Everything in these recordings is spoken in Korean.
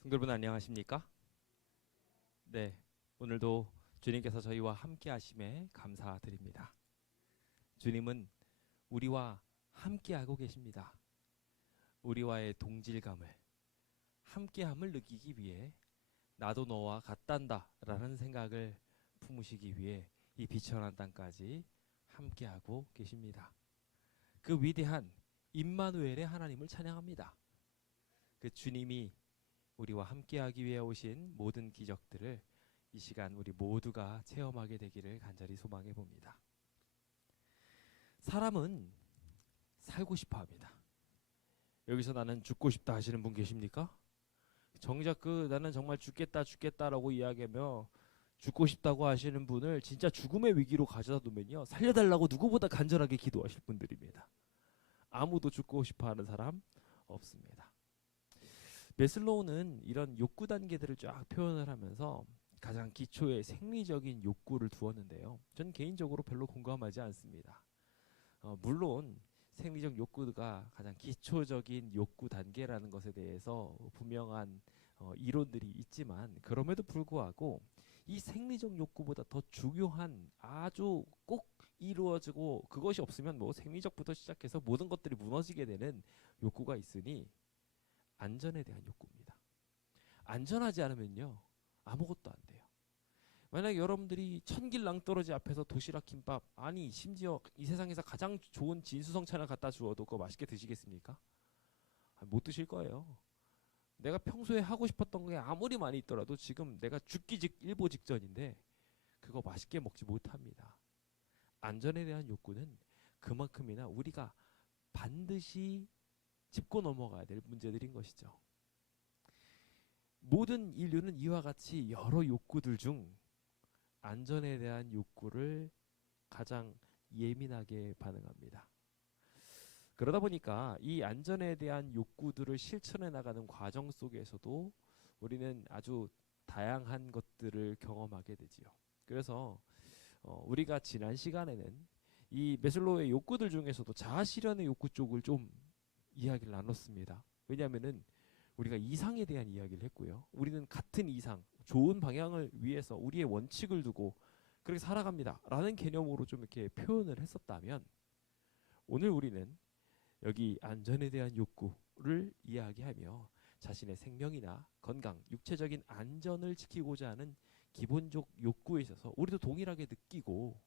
성도 여러분 안녕하십니까? 네, 오늘도 주님께서 저희와 함께 하심에 감사드립니다. 주님은 우리와 함께하고 계십니다. 우리와의 동질감을, 함께함을 느끼기 위해 나도 너와 같단다 라는 생각을 품으시기 위해 이 비천한 땅까지 함께하고 계십니다. 그 위대한 임마누엘의 하나님을 찬양합니다. 그 주님이 우리와 함께하기 위해 오신 모든 기적들을 이 시간 우리 모두가 체험하게 되기를 간절히 소망해 봅니다. 사람은 살고 싶어 합니다. 여기서 나는 죽고 싶다 하시는 분 계십니까? 정작 나는 정말 죽겠다라고 이야기하며 죽고 싶다고 하시는 분을 진짜 죽음의 위기로 가져다 두면요, 살려달라고 누구보다 간절하게 기도하실 분들입니다. 아무도 죽고 싶어 하는 사람 없습니다. 메슬로우는 이런 욕구 단계들을 쫙 표현을 하면서 가장 기초의 생리적인 욕구를 두었는데요. 전 개인적으로 별로 공감하지 않습니다. 물론 생리적 욕구가 가장 기초적인 욕구 단계라는 것에 대해서 분명한 이론들이 있지만, 그럼에도 불구하고 이 생리적 욕구보다 더 중요한, 아주 꼭 이루어지고 그것이 없으면 뭐 생리적부터 시작해서 모든 것들이 무너지게 되는 욕구가 있으니 안전에 대한 욕구입니다. 안전하지 않으면요, 아무것도 안 돼요. 만약 여러분들이 천길 낭떠러지 앞에서 도시락 김밥, 아니 심지어 이 세상에서 가장 좋은 진수성찬을 갖다 주어도 그거 맛있게 드시겠습니까? 못 드실 거예요. 내가 평소에 하고 싶었던 게 아무리 많이 있더라도 지금 내가 죽기 일보 직전인데 그거 맛있게 먹지 못합니다. 안전에 대한 욕구는 그만큼이나 우리가 반드시 짚고 넘어가야 될 문제들인 것이죠. 모든 인류는 이와 같이 여러 욕구들 중 안전에 대한 욕구를 가장 예민하게 반응합니다. 그러다 보니까 이 안전에 대한 욕구들을 실천해 나가는 과정 속에서도 우리는 아주 다양한 것들을 경험하게 되지요. 그래서 우리가 지난 시간에는 이 메슬로우의 욕구들 중에서도 자아 실현의 욕구 쪽을 좀 이야기를 나눴습니다. 왜냐하면은 우리가 이상에 대한 이야기를 했고요. 우리는 같은 이상, 좋은 방향을 위해서 우리의 원칙을 두고 그렇게 살아갑니다 라는 개념으로 좀 이렇게 표현을 했었다면, 오늘 우리는 여기 안전에 대한 욕구를 이야기하며 자신의 생명이나 건강, 육체적인 안전을 지키고자 하는 기본적 욕구에 있어서 우리도 동일하게 느끼고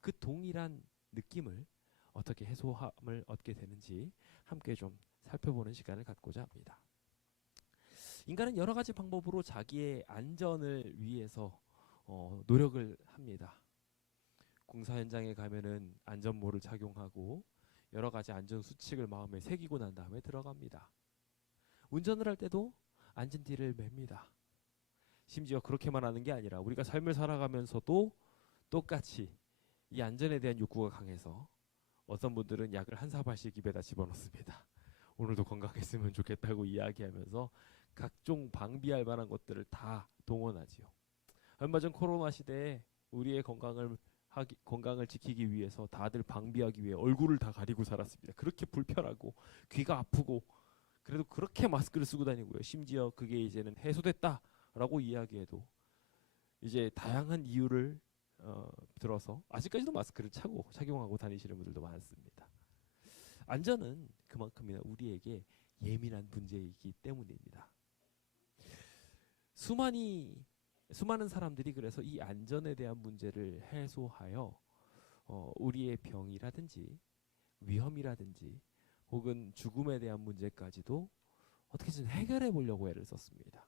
그 동일한 느낌을 어떻게 해소함을 얻게 되는지 함께 좀 살펴보는 시간을 갖고자 합니다. 인간은 여러 가지 방법으로 자기의 안전을 위해서 노력을 합니다. 공사 현장에 가면은 안전모를 착용하고 여러 가지 안전 수칙을 마음에 새기고 난 다음에 들어갑니다. 운전을 할 때도 안전띠를 맵니다. 심지어 그렇게만 하는 게 아니라 우리가 삶을 살아가면서도 똑같이 이 안전에 대한 욕구가 강해서 어떤 분들은 약을 한 사발씩 입에다 집어넣습니다. 오늘도 건강했으면 좋겠다고 이야기하면서 각종 방비할 만한 것들을 다 동원하지요. 얼마 전 코로나 시대에 우리의 건강을 지키기 위해서 다들 방비하기 위해 얼굴을 다 가리고 살았습니다. 그렇게 불편하고 귀가 아프고 그래도 그렇게 마스크를 쓰고 다니고요. 심지어 그게 이제는 해소됐다라고 이야기해도 이제 다양한 이유를 들어서 아직까지도 마스크를 착용하고 다니시는 분들도 많습니다. 안전은 그만큼이나 우리에게 예민한 문제이기 때문입니다. 수많은 사람들이 그래서 이 안전에 대한 문제를 해소하여 우리의 병이라든지 위험이라든지 혹은 죽음에 대한 문제까지도 어떻게든 해결해 보려고 애를 썼습니다.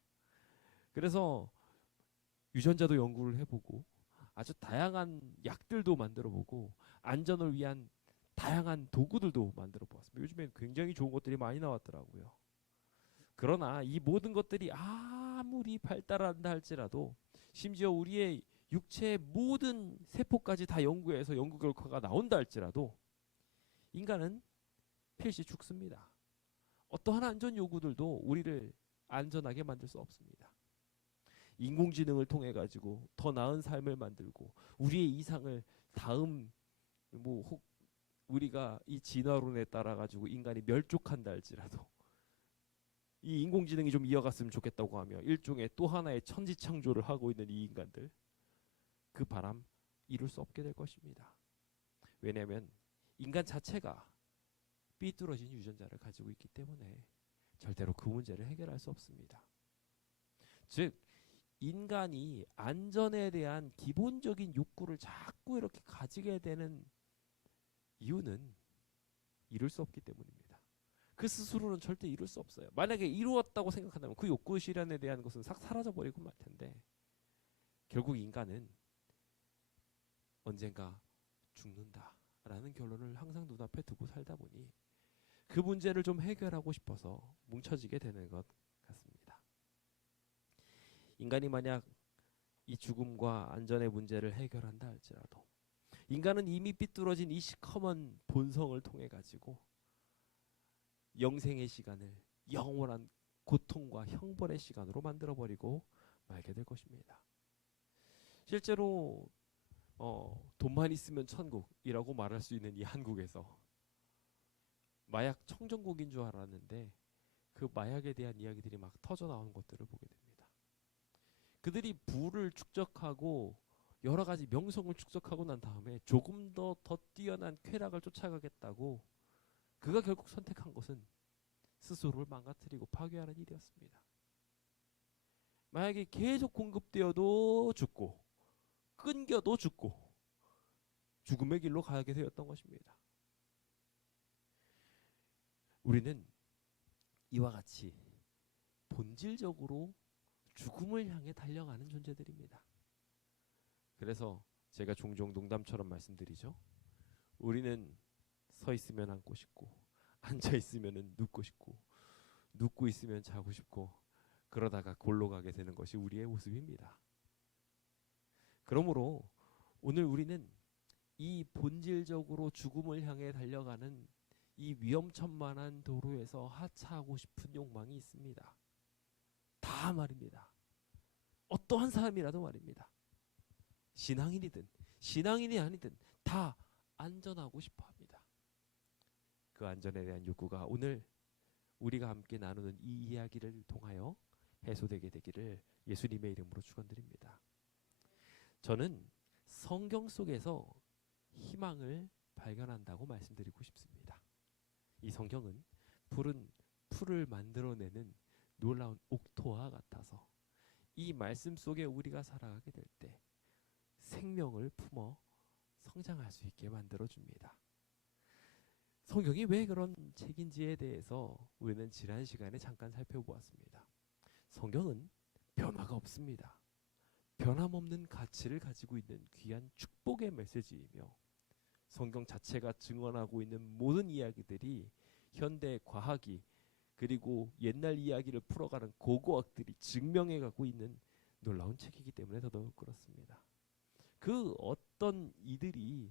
그래서 유전자도 연구를 해보고 아주 다양한 약들도 만들어보고 안전을 위한 다양한 도구들도 만들어 보았습니다. 요즘에 굉장히 좋은 것들이 많이 나왔더라고요. 그러나 이 모든 것들이 아무리 발달한다 할지라도, 심지어 우리의 육체의 모든 세포까지 다 연구해서 연구 결과가 나온다 할지라도 인간은 필시 죽습니다. 어떠한 안전 요구들도 우리를 안전하게 만들 수 없습니다. 인공지능을 통해 가지고 더 나은 삶을 만들고 우리의 이상을 다음 혹 우리가 이 진화론에 따라 가지고 인간이 멸족한다 할지라도 이 인공지능이 좀 이어갔으면 좋겠다고 하며 일종의 또 하나의 천지창조를 하고 있는 이 인간들, 그 바람 이룰 수 없게 될 것입니다. 왜냐하면 인간 자체가 삐뚤어진 유전자를 가지고 있기 때문에 절대로 그 문제를 해결할 수 없습니다. 즉 인간이 안전에 대한 기본적인 욕구를 자꾸 이렇게 가지게 되는 이유는 이룰 수 없기 때문입니다. 그 스스로는 절대 이룰 수 없어요. 만약에 이루었다고 생각한다면 그 욕구 실현에 대한 것은 싹 사라져버리고 말 텐데, 결국 인간은 언젠가 죽는다라는 결론을 항상 눈앞에 두고 살다 보니 그 문제를 좀 해결하고 싶어서 뭉쳐지게 되는 것 같습니다. 인간이 만약 이 죽음과 안전의 문제를 해결한다 할지라도 인간은 이미 삐뚤어진 이 시커먼 본성을 통해 가지고 영생의 시간을 영원한 고통과 형벌의 시간으로 만들어버리고 말게 될 것입니다. 실제로 돈만 있으면 천국이라고 말할 수 있는 이 한국에서 마약 청정국인 줄 알았는데 그 마약에 대한 이야기들이 막 터져 나오는 것들을 보게 됩니다. 그들이 부를 축적하고 여러 가지 명성을 축적하고 난 다음에 조금 더 뛰어난 쾌락을 쫓아가겠다고 그가 결국 선택한 것은 스스로를 망가뜨리고 파괴하는 일이었습니다. 마약이 계속 공급되어도 죽고 끊겨도 죽고 죽음의 길로 가게 되었던 것입니다. 우리는 이와 같이 본질적으로 죽음을 향해 달려가는 존재들입니다. 그래서 제가 종종 농담처럼 말씀드리죠. 우리는 서 있으면 앉고 싶고 앉아 있으면 눕고 싶고 눕고 있으면 자고 싶고 그러다가 골로 가게 되는 것이 우리의 모습입니다. 그러므로 오늘 우리는 이 본질적으로 죽음을 향해 달려가는 이 위험천만한 도로에서 하차하고 싶은 욕망이 있습니다. 다 말입니다. 어떠한 사람이라도 말입니다. 신앙인이든 신앙인이 아니든 다 안전하고 싶어 합니다. 그 안전에 대한 욕구가 오늘 우리가 함께 나누는 이 이야기를 통하여 해소되게 되기를 예수님의 이름으로 축원드립니다. 저는 성경 속에서 희망을 발견한다고 말씀드리고 싶습니다. 이 성경은 푸른 풀을 만들어내는 놀라운 옥토와 같아서 이 말씀 속에 우리가 살아가게 될 때 생명을 품어 성장할 수 있게 만들어줍니다. 성경이 왜 그런 책인지에 대해서 우리는 지난 시간에 잠깐 살펴보았습니다. 성경은 변화가 없습니다. 변함없는 가치를 가지고 있는 귀한 축복의 메시지이며 성경 자체가 증언하고 있는 모든 이야기들이 현대 과학이 그리고 옛날 이야기를 풀어가는 고고학들이 증명해가고 있는 놀라운 책이기 때문에 더더욱 그렇습니다. 그 어떤 이들이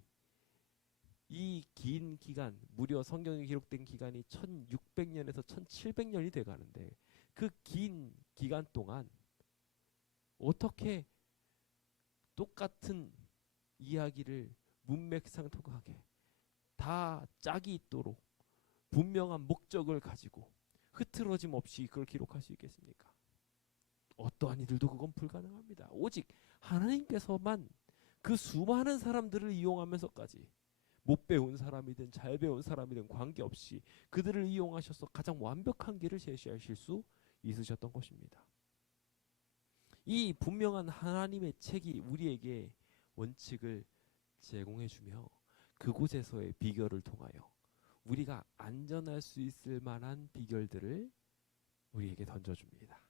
이 긴 기간, 무려 성경에 기록된 기간이 1600년에서 1700년이 돼가는데 그 긴 기간 동안 어떻게 똑같은 이야기를 문맥상통하게 다 짝이 있도록 분명한 목적을 가지고 흐트러짐 없이 그걸 기록할 수 있겠습니까? 어떠한 이들도 그건 불가능합니다. 오직 하나님께서만 그 수많은 사람들을 이용하면서까지 못 배운 사람이든 잘 배운 사람이든 관계없이 그들을 이용하셔서 가장 완벽한 길을 제시하실 수 있으셨던 것입니다. 이 분명한 하나님의 책이 우리에게 원칙을 제공해주며 그곳에서의 비결을 통하여 우리가 안전할 수 있을 만한 비결들을 우리에게 던져줍니다.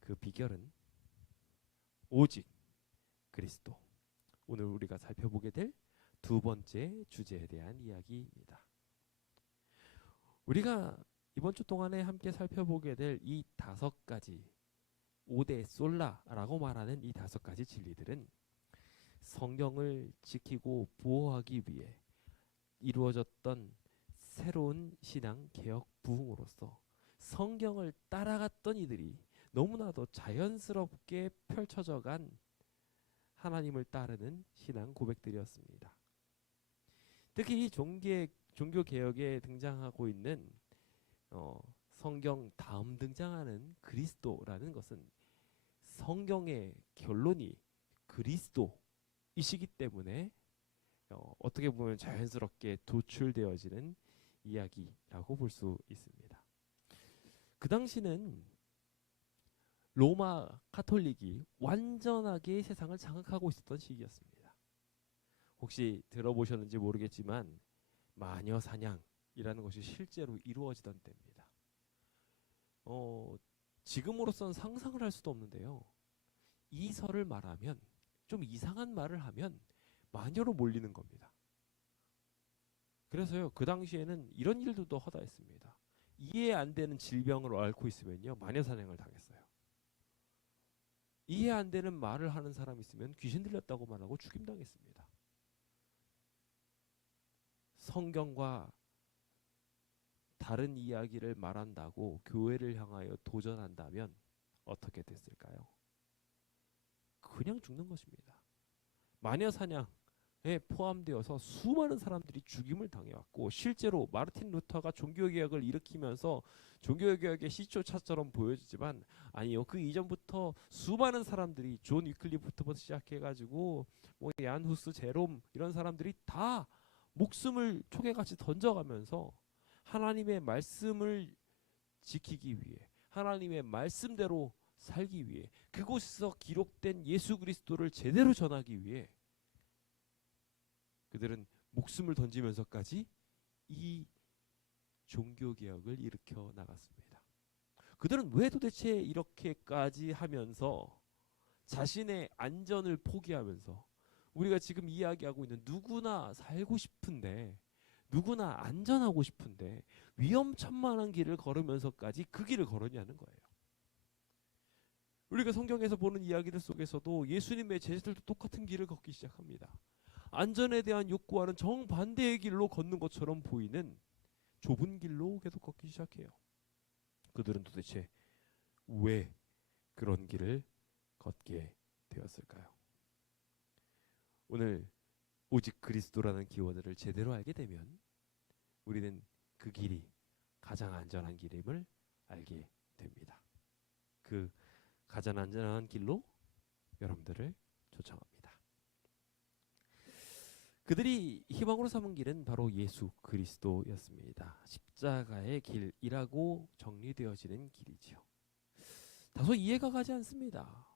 그 비결은 오직 그리스도. 오늘 우리가 살펴보게 될 두 번째 주제에 대한 이야기입니다. 우리가 이번 주 동안에 함께 살펴보게 될 이 5가지 5대 솔라라고 말하는 이 5가지 진리들은 성경을 지키고 보호하기 위해 이루어졌던 새로운 신앙 개혁 부흥으로서 성경을 따라갔던 이들이 너무나도 자연스럽게 펼쳐져간 하나님을 따르는 신앙 고백들이었습니다. 특히 이 종교 개혁에 등장하고 있는 성경 다음 등장하는 그리스도라는 것은 성경의 결론이 그리스도이시기 때문에 어떻게 보면 자연스럽게 도출되어지는 이야기라고 볼 수 있습니다. 그 당시는 로마 카톨릭이 완전하게 세상을 장악하고 있었던 시기였습니다. 혹시 들어보셨는지 모르겠지만 마녀 사냥이라는 것이 실제로 이루어지던 때입니다. 지금으로선 상상을 할 수도 없는데요. 이 설을 말하면 좀 이상한 말을 하면 마녀로 몰리는 겁니다. 그래서요, 그 당시에는 이런 일들도 허다했습니다. 이해 안 되는 질병을 앓고 있으면요, 마녀 사냥을 당했어요. 이해 안 되는 말을 하는 사람 있으면 귀신 들렸다고 말하고 죽임당했습니다. 성경과 다른 이야기를 말한다고 교회를 향하여 도전한다면 어떻게 됐을까요? 그냥 죽는 것입니다. 마녀 사냥에 포함되어서 수많은 사람들이 죽임을 당해왔고, 실제로 마르틴 루터가 종교개혁을 일으키면서 종교개혁의 시초차처럼 보여지지만 아니요, 그 이전부터 수많은 사람들이 존 위클리프부터 시작해가지고 뭐 얀 후스, 제롬 이런 사람들이 다 목숨을 초계같이 던져가면서 하나님의 말씀을 지키기 위해, 하나님의 말씀대로 살기 위해, 그곳에서 기록된 예수 그리스도를 제대로 전하기 위해 그들은 목숨을 던지면서까지 이 종교개혁을 일으켜 나갔습니다. 그들은 왜 도대체 이렇게까지 하면서 자신의 안전을 포기하면서, 우리가 지금 이야기하고 있는 누구나 살고 싶은데, 누구나 안전하고 싶은데 위험천만한 길을 걸으면서까지 그 길을 걸었냐는 거예요. 우리가 성경에서 보는 이야기들 속에서도 예수님의 제자들도 똑같은 길을 걷기 시작합니다. 안전에 대한 욕구와는 정반대의 길로 걷는 것처럼 보이는 좁은 길로 계속 걷기 시작해요. 그들은 도대체 왜 그런 길을 걷게 되었을까요? 오늘 오직 그리스도라는 키워드를 제대로 알게 되면 우리는 그 길이 가장 안전한 길임을 알게 됩니다. 그 가장 안전한 길로 여러분들을 초청합니다. 그들이 희망으로 삼은 길은 바로 예수 그리스도였습니다. 십자가의 길이라고 정리되어지는 길이지요. 다소 이해가 가지 않습니다.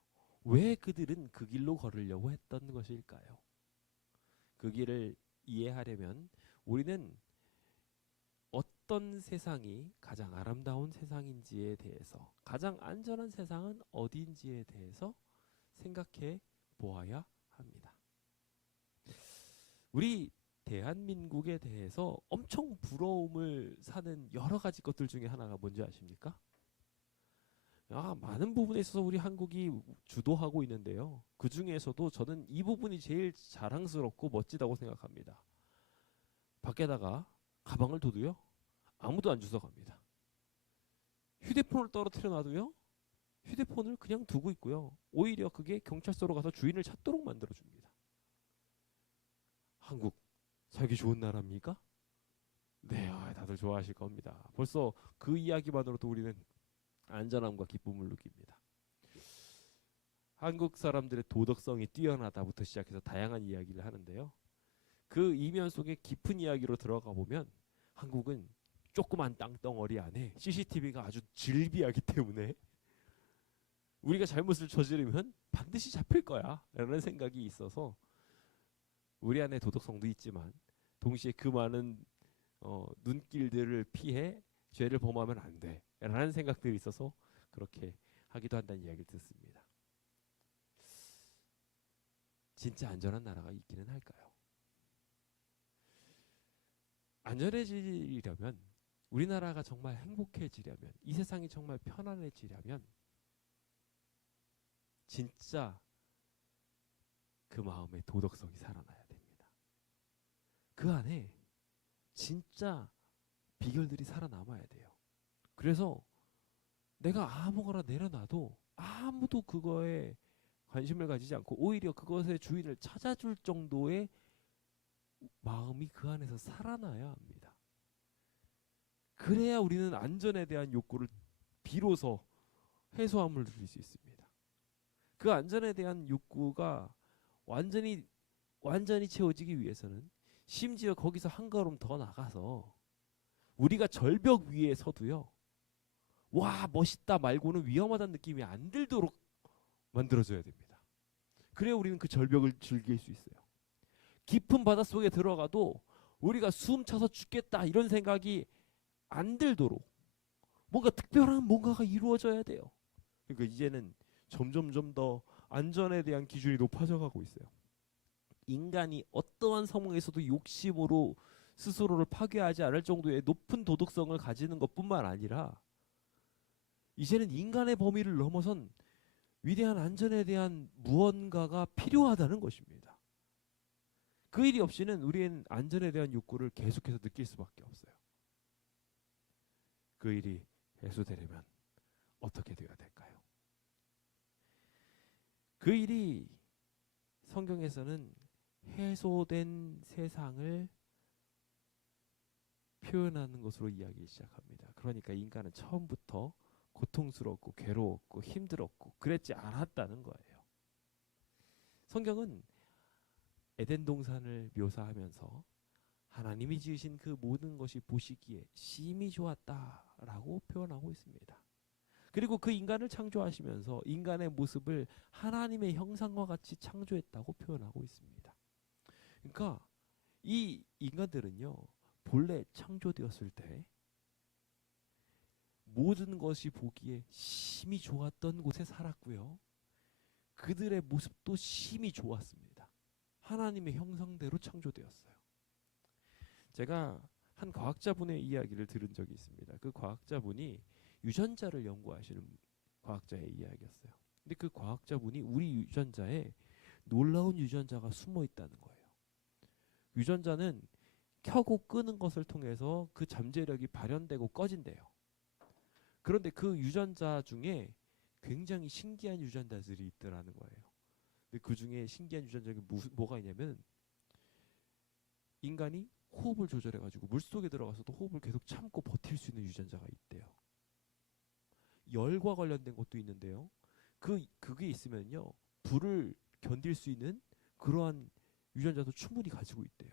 왜 그들은 그 길로 걸으려고 했던 것일까요? 그 길을 이해하려면 우리는 어떤 세상이 가장 아름다운 세상인지에 대해서, 가장 안전한 세상은 어디인지에 대해서 생각해 보아야 합니다. 우리 대한민국에 대해서 엄청 부러움을 사는 여러 가지 것들 중에 하나가 뭔지 아십니까? 많은 부분에 있어서 우리 한국이 주도하고 있는데요. 그 중에서도 저는 이 부분이 제일 자랑스럽고 멋지다고 생각합니다. 밖에다가 가방을 둬도요, 아무도 안 주워갑니다. 휴대폰을 떨어뜨려 놔도요, 휴대폰을 그냥 두고 있고요. 오히려 그게 경찰서로 가서 주인을 찾도록 만들어줍니다. 한국 살기 좋은 나라입니까? 네, 다들 좋아하실 겁니다. 벌써 그 이야기만으로도 우리는 안전함과 기쁨을 느낍니다. 한국 사람들의 도덕성이 뛰어나다부터 시작해서 다양한 이야기를 하는데요. 그 이면 속에 깊은 이야기로 들어가 보면 한국은 조그만 땅덩어리 안에 CCTV가 아주 질비하기 때문에 우리가 잘못을 저지르면 반드시 잡힐 거야 라는 생각이 있어서 우리 안에 도덕성도 있지만 동시에 그 많은 눈길들을 피해 죄를 범하면 안 돼 라는 생각들이 있어서 그렇게 하기도 한다는 이야기를 듣습니다. 진짜 안전한 나라가 있기는 할까요? 안전해지려면, 우리나라가 정말 행복해지려면, 이 세상이 정말 편안해지려면 진짜 그 마음에 도덕성이 살아나야 됩니다. 그 안에 진짜 비결들이 살아남아야 돼요. 그래서 내가 아무거나 내려놔도 아무도 그거에 관심을 가지지 않고 오히려 그것의 주인을 찾아줄 정도의 마음이 그 안에서 살아나야 합니다. 그래야 우리는 안전에 대한 욕구를 비로소 해소함을 누릴 수 있습니다. 그 안전에 대한 욕구가 완전히 채워지기 위해서는 심지어 거기서 한 걸음 더 나가서 우리가 절벽 위에 서도요, 와 멋있다 말고는 위험하다는 느낌이 안 들도록 만들어줘야 됩니다. 그래야 우리는 그 절벽을 즐길 수 있어요. 깊은 바닷속에 들어가도 우리가 숨 차서 죽겠다 이런 생각이 안 들도록 뭔가 특별한 뭔가가 이루어져야 돼요. 그러니까 이제는 점점점 더 안전에 대한 기준이 높아져 가고 있어요. 인간이 어떠한 상황에서도 욕심으로 스스로를 파괴하지 않을 정도의 높은 도덕성을 가지는 것뿐만 아니라 이제는 인간의 범위를 넘어선 위대한 안전에 대한 무언가가 필요하다는 것입니다. 그 일이 없이는 우리는 안전에 대한 욕구를 계속해서 느낄 수밖에 없어요. 그 일이 해소되려면 어떻게 되어야 될까요? 그 일이 성경에서는 해소된 세상을 표현하는 것으로 이야기 시작합니다. 그러니까 인간은 처음부터 고통스럽고 괴로웠고 힘들었고 그랬지 않았다는 거예요. 성경은 에덴 동산을 묘사하면서 하나님이 지으신 그 모든 것이 보시기에 심히 좋았다라고 표현하고 있습니다. 그리고 그 인간을 창조하시면서 인간의 모습을 하나님의 형상과 같이 창조했다고 표현하고 있습니다. 그러니까 이 인간들은요, 본래 창조되었을 때 모든 것이 보기에 심히 좋았던 곳에 살았고요. 그들의 모습도 심히 좋았습니다. 하나님의 형상대로 창조되었어요. 제가 한 과학자분의 이야기를 들은 적이 있습니다. 그 과학자분이 유전자를 연구하시는 과학자의 이야기였어요. 근데 그 과학자분이 우리 유전자에 놀라운 유전자가 숨어 있다는 거예요. 유전자는 켜고 끄는 것을 통해서 그 잠재력이 발현되고 꺼진대요. 그런데 그 유전자 중에 굉장히 신기한 유전자들이 있더라는 거예요. 근데 그 중에 신기한 유전자가 뭐가 있냐면 인간이 호흡을 조절해가지고 물속에 들어가서도 호흡을 계속 참고 버틸 수 있는 유전자가 있대요. 열과 관련된 것도 있는데요. 그게 있으면요, 불을 견딜 수 있는 그러한 유전자도 충분히 가지고 있대요.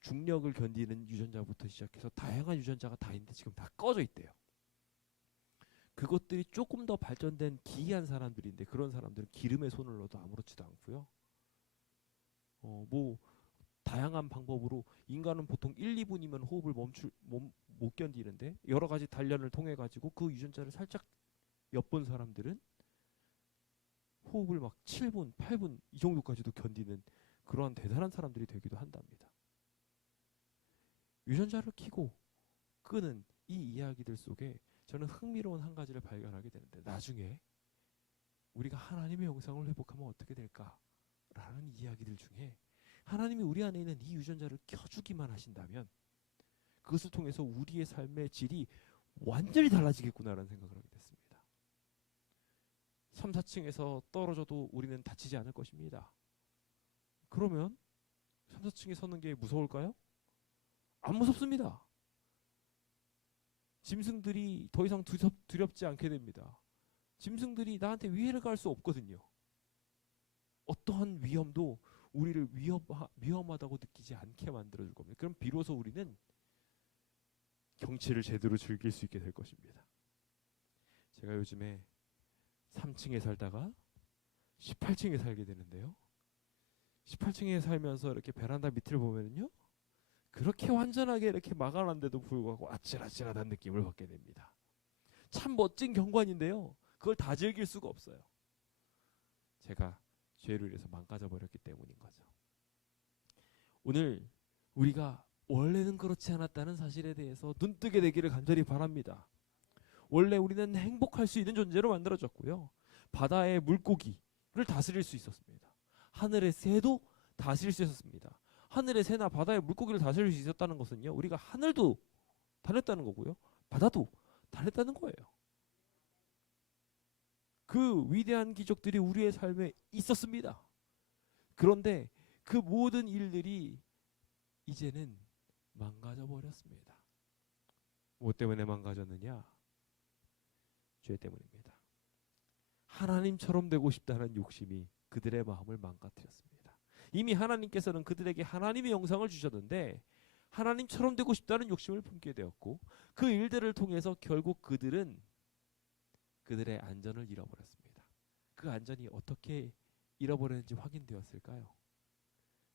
중력을 견디는 유전자부터 시작해서 다양한 유전자가 다 있는데 지금 다 꺼져 있대요. 그것들이 조금 더 발전된 기이한 사람들인데 그런 사람들은 기름에 손을 넣어도 아무렇지도 않고요. 뭐 다양한 방법으로 인간은 보통 1, 2분이면 호흡을 못 견디는데 여러 가지 단련을 통해 가지고 그 유전자를 살짝 엿본 사람들은 호흡을 막 7분, 8분 이 정도까지도 견디는 그러한 대단한 사람들이 되기도 한답니다. 유전자를 켜고 끄는 이 이야기들 속에 저는 흥미로운 한 가지를 발견하게 되는데, 나중에 우리가 하나님의 형상을 회복하면 어떻게 될까라는 이야기들 중에 하나님이 우리 안에 있는 이 유전자를 켜주기만 하신다면 그것을 통해서 우리의 삶의 질이 완전히 달라지겠구나라는 생각을 하게 됐습니다. 3, 4층에서 떨어져도 우리는 다치지 않을 것입니다. 그러면 3, 4층에 서는 게 무서울까요? 안 무섭습니다. 짐승들이 더 이상 두렵지 않게 됩니다. 짐승들이 나한테 위해를 가할 수 없거든요. 어떠한 위험도 우리를 위험하다고 느끼지 않게 만들어줄 겁니다. 그럼 비로소 우리는 경치를 제대로 즐길 수 있게 될 것입니다. 제가 요즘에 3층에 살다가 18층에 살게 되는데요. 18층에 살면서 이렇게 베란다 밑을 보면요, 그렇게 완전하게 이렇게 막아놨는데도 불구하고 아찔아찔하다는 느낌을 받게 됩니다. 참 멋진 경관인데요, 그걸 다 즐길 수가 없어요. 제가 죄로 인해서 망가져 버렸기 때문인 거죠. 오늘 우리가 원래는 그렇지 않았다는 사실에 대해서 눈뜨게 되기를 간절히 바랍니다. 원래 우리는 행복할 수 있는 존재로 만들어졌고요. 바다의 물고기를 다스릴 수 있었습니다. 하늘의 새도 다스릴 수 있었습니다. 하늘의 새나 바다의 물고기를 다스릴 수 있었다는 것은요, 우리가 하늘도 다녔다는 거고요, 바다도 다녔다는 거예요. 그 위대한 기적들이 우리의 삶에 있었습니다. 그런데 그 모든 일들이 이제는 망가져 버렸습니다. 뭐 때문에 망가졌느냐? 죄 때문입니다. 하나님처럼 되고 싶다는 욕심이 그들의 마음을 망가뜨렸습니다. 이미 하나님께서는 그들에게 하나님의 영상을 주셨는데 하나님처럼 되고 싶다는 욕심을 품게 되었고 그 일들을 통해서 결국 그들은 그들의 안전을 잃어버렸습니다. 그 안전이 어떻게 잃어버렸는지 확인되었을까요?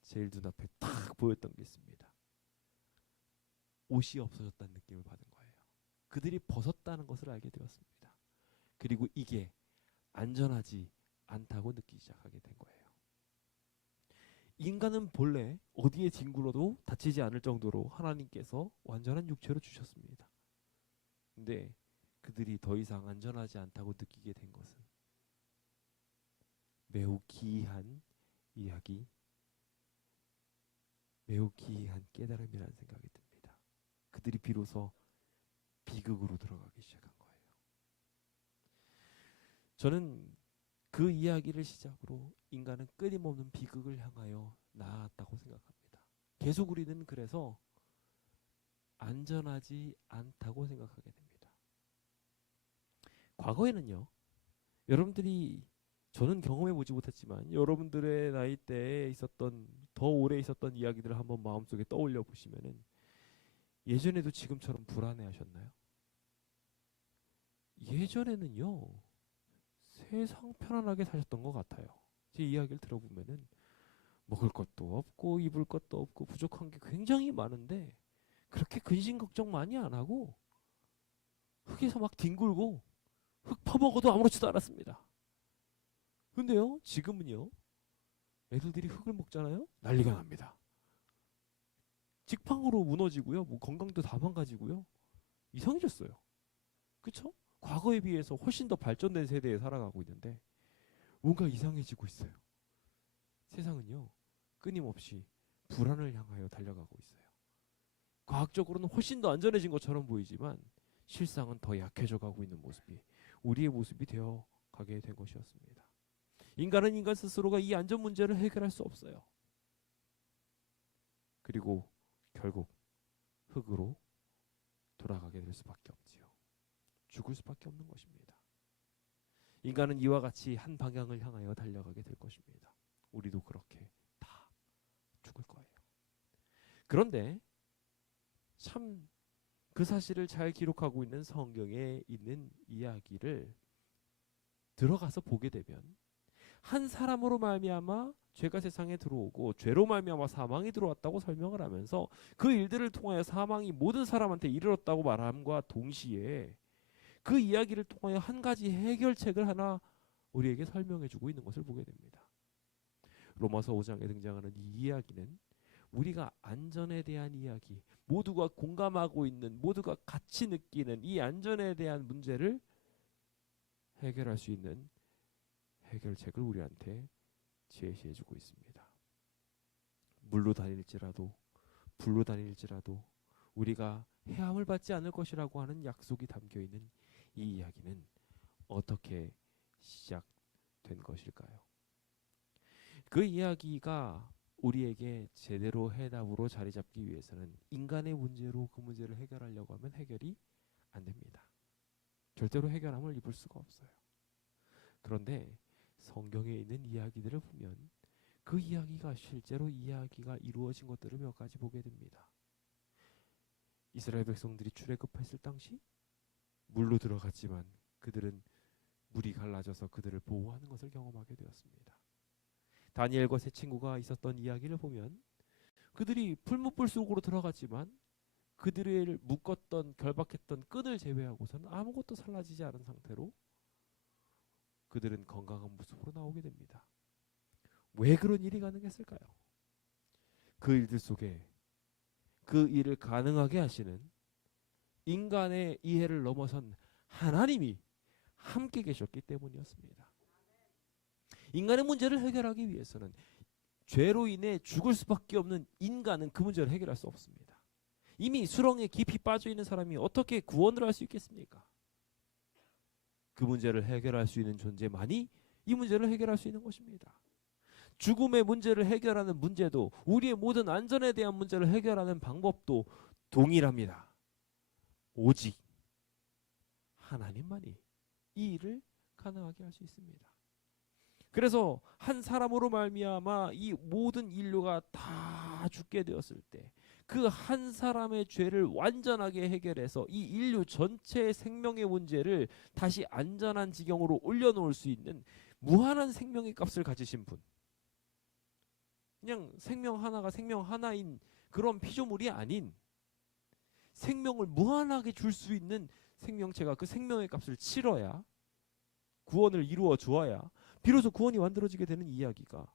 제일 눈앞에 딱 보였던 게 있습니다. 옷이 없어졌다는 느낌을 받은 거예요. 그들이 벗었다는 것을 알게 되었습니다. 그리고 이게 안전하지 않다고 느끼기 시작하게 된 거예요. 인간은 본래 어디에 뒹굴어도 다치지 않을 정도로 하나님께서 완전한 육체로 주셨습니다. 근데 그들이 더 이상 안전하지 않다고 느끼게 된 것은 매우 기이한 이야기, 매우 기이한 깨달음이라는 생각이 듭니다. 그들이 비로소 비극으로 들어가기 시작한 거예요. 저는 그 이야기를 시작으로 인간은 끊임없는 비극을 향하여 나아갔다고 생각합니다. 계속 우리는 그래서 안전하지 않다고 생각하게 됩니다. 과거에는요, 여러분들이 저는 경험해보지 못했지만 여러분들의 나이 때에 있었던 더 오래 있었던 이야기들을 한번 마음속에 떠올려 보시면은 예전에도 지금처럼 불안해하셨나요? 예전에는요 세상 편안하게 사셨던 것 같아요. 제 이야기를 들어보면은 먹을 것도 없고 입을 것도 없고 부족한 게 굉장히 많은데 그렇게 근심 걱정 많이 안 하고 흙에서 막 뒹굴고 흙 퍼먹어도 아무렇지도 않았습니다. 근데요 지금은요 애들들이 흙을 먹잖아요. 난리가 납니다. 직방으로 무너지고요. 뭐 건강도 다 망가지고요. 이상해졌어요. 그쵸? 과거에 비해서 훨씬 더 발전된 세대에 살아가고 있는데 뭔가 이상해지고 있어요. 세상은요 끊임없이 불안을 향하여 달려가고 있어요. 과학적으로는 훨씬 더 안전해진 것처럼 보이지만 실상은 더 약해져 가고 있는 모습이 우리의 모습이 되어 가게 된 것이었습니다. 인간은 인간 스스로가 이 안전 문제를 해결할 수 없어요. 그리고 결국 흙으로 돌아가게 될 수밖에 없지요. 죽을 수밖에 없는 것입니다. 인간은 이와 같이 한 방향을 향하여 달려가게 될 것입니다. 우리도 그렇게 다 죽을 거예요. 그런데 참 그 사실을 잘 기록하고 있는 성경에 있는 이야기를 들어가서 보게 되면 한 사람으로 말미암아 죄가 세상에 들어오고 죄로 말미암아 사망이 들어왔다고 설명을 하면서 그 일들을 통하여 사망이 모든 사람한테 이르렀다고 말함과 동시에 그 이야기를 통하여 한 가지 해결책을 하나 우리에게 설명해주고 있는 것을 보게 됩니다. 로마서 5장에 등장하는 이 이야기는 우리가 안전에 대한 이야기, 모두가 공감하고 있는, 모두가 같이 느끼는 이 안전에 대한 문제를 해결할 수 있는 해결책을 우리한테 제시해주고 있습니다. 물로 다닐지라도 불로 다닐지라도 우리가 해함을 받지 않을 것이라고 하는 약속이 담겨있는 이 이야기는 어떻게 시작된 것일까요? 그 이야기가 우리에게 제대로 해답으로 자리 잡기 위해서는 인간의 문제로 그 문제를 해결하려고 하면 해결이 안 됩니다. 절대로 해결함을 입을 수가 없어요. 그런데 성경에 있는 이야기들을 보면 그 이야기가 실제로 이야기가 이루어진 것들을 몇 가지 보게 됩니다. 이스라엘 백성들이 출애굽했을 당시 물로 들어갔지만 그들은 물이 갈라져서 그들을 보호하는 것을 경험하게 되었습니다. 다니엘과 세 친구가 있었던 이야기를 보면 그들이 풀무불 속으로 들어갔지만 그들을 묶었던 결박했던 끈을 제외하고서는 아무것도 살라지지 않은 상태로 그들은 건강한 모습으로 나오게 됩니다. 왜 그런 일이 가능했을까요? 그 일들 속에 그 일을 가능하게 하시는 인간의 이해를 넘어선 하나님이 함께 계셨기 때문이었습니다. 인간의 문제를 해결하기 위해서는 죄로 인해 죽을 수밖에 없는 인간은 그 문제를 해결할 수 없습니다. 이미 수렁에 깊이 빠져 있는 사람이 어떻게 구원을 할 수 있겠습니까? 그 문제를 해결할 수 있는 존재만이 이 문제를 해결할 수 있는 것입니다. 죽음의 문제를 해결하는 문제도 우리의 모든 안전에 대한 문제를 해결하는 방법도 동일합니다. 오직 하나님만이 이 일을 가능하게 할 수 있습니다. 그래서 한 사람으로 말미암아 이 모든 인류가 다 죽게 되었을 때 그 한 사람의 죄를 완전하게 해결해서 이 인류 전체의 생명의 문제를 다시 안전한 지경으로 올려놓을 수 있는 무한한 생명의 값을 가지신 분, 그냥 생명 하나가 생명 하나인 그런 피조물이 아닌 생명을 무한하게 줄 수 있는 생명체가 그 생명의 값을 치러야, 구원을 이루어 주어야 비로소 구원이 만들어지게 되는 이야기가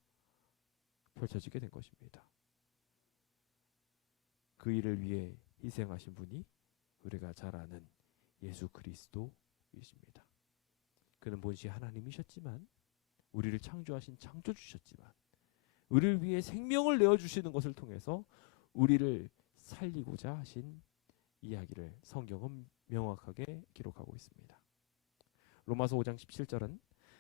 펼쳐지게 된 것입니다. 그 일을 위해 희생하신 분이 우리가 잘 아는 예수 그리스도이십니다. 그는 본시 하나님이셨지만, 우리를 창조하신 창조주셨지만, 우리를 위해 생명을 내어주시는 것을 통해서 우리를 살리고자 하신 이야기를 성경은 명확하게 기록하고 있습니다. 로마서 5장 17절은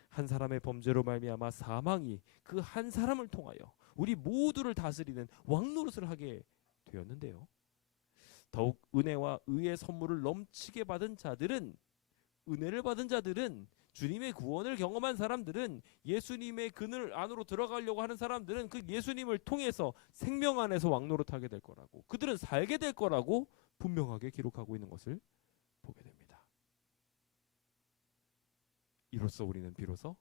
한 사람의 범죄로 말미암아 사망이 그 한 사람을 통하여 우리 모두를 다스리는 왕노릇을 하게 되었는데요. 더욱 은혜와 의의 선물을 넘치게 받은 자들은, 은혜를 받은 자들은, 주님의 구원을 경험한 사람들은, 예수님의 그늘 안으로 들어가려고 하는 사람들은 그 예수님을 통해서 생명 안에서 왕노릇하게 될 거라고, 그들은 살게 될 거라고 분명하게 기록하고 있는 것을 보게 됩니다. 이로써 우리는 비로소